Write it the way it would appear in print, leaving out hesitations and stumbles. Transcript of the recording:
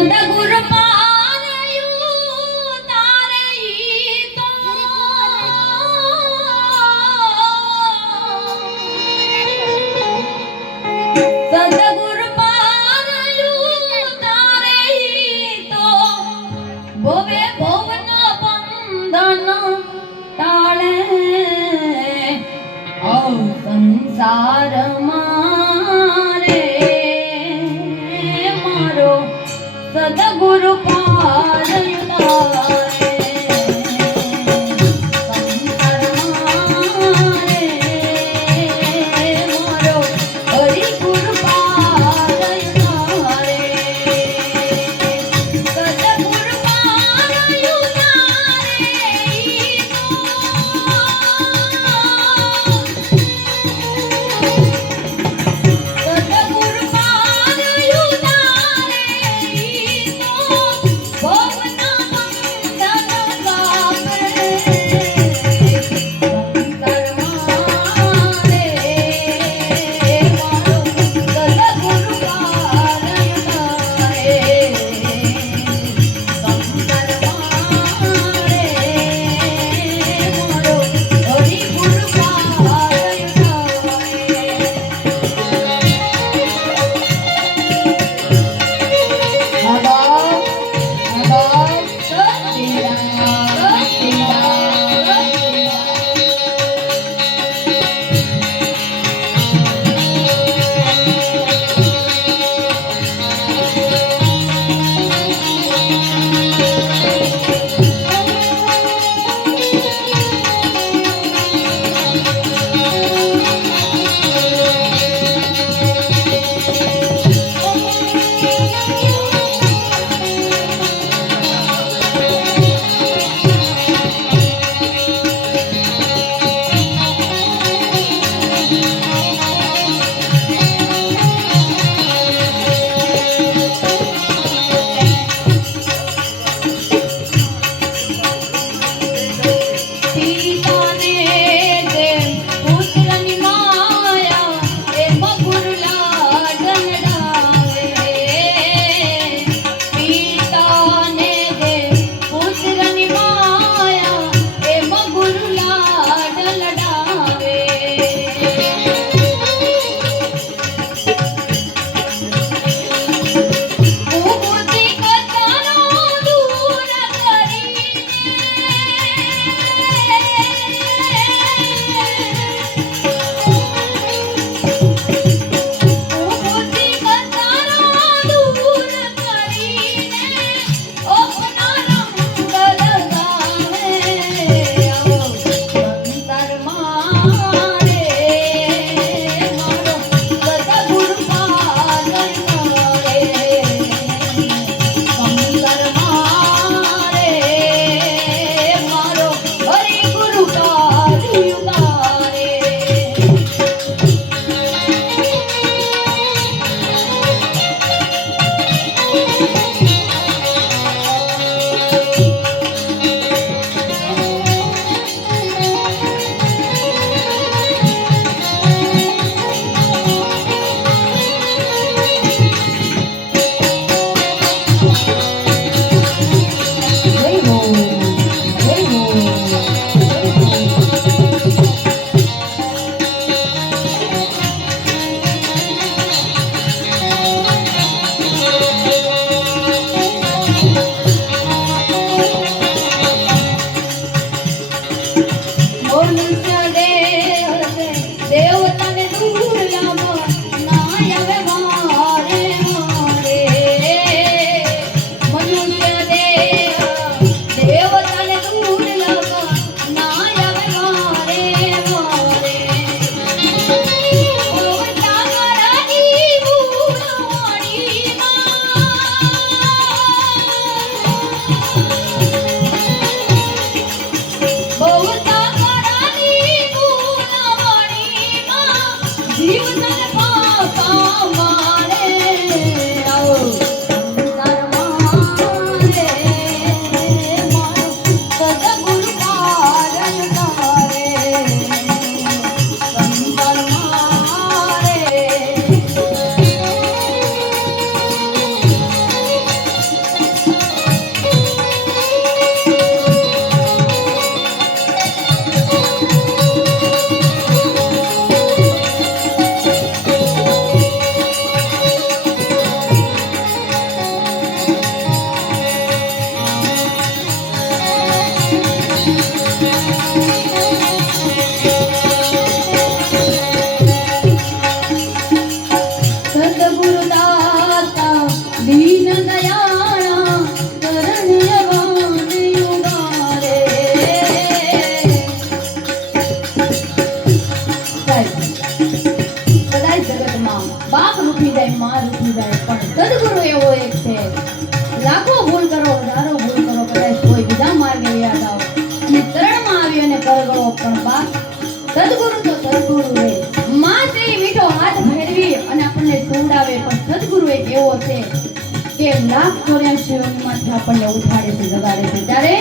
સદગુરુ પારયું તારે ઈ તો સદગુરુ પારયું તારે ઈ તો ભવે ભવન બંધન ટાળે સંસારમાં રે મારો સદગુરુ પારયું તારે સંસારમાં રે મારો હરિગુરુ પારયું તારે સદગુરુ પારયું તારે ઈ સદગુરુ પારયું તારે ઈ તો ભવના એવો એક છે. લાખો ભૂલ કરો, હજારો ભૂલ કરો, કદાચ કોઈ બીજા માર્ગે યાદ આવો અને તરણમાં આવી અને કરગળો, પણ બા સદગુરુ તો સદગુરુ રે. માં તે મીઠો હાથ ફેરવી અને આપણને સુવડાવે, પણ સદગુરુ એક એવો છે કે લાખ 84 યોનિમાંથી આપણને ઉઠાડે છે, જગાડે છે. ત્યારે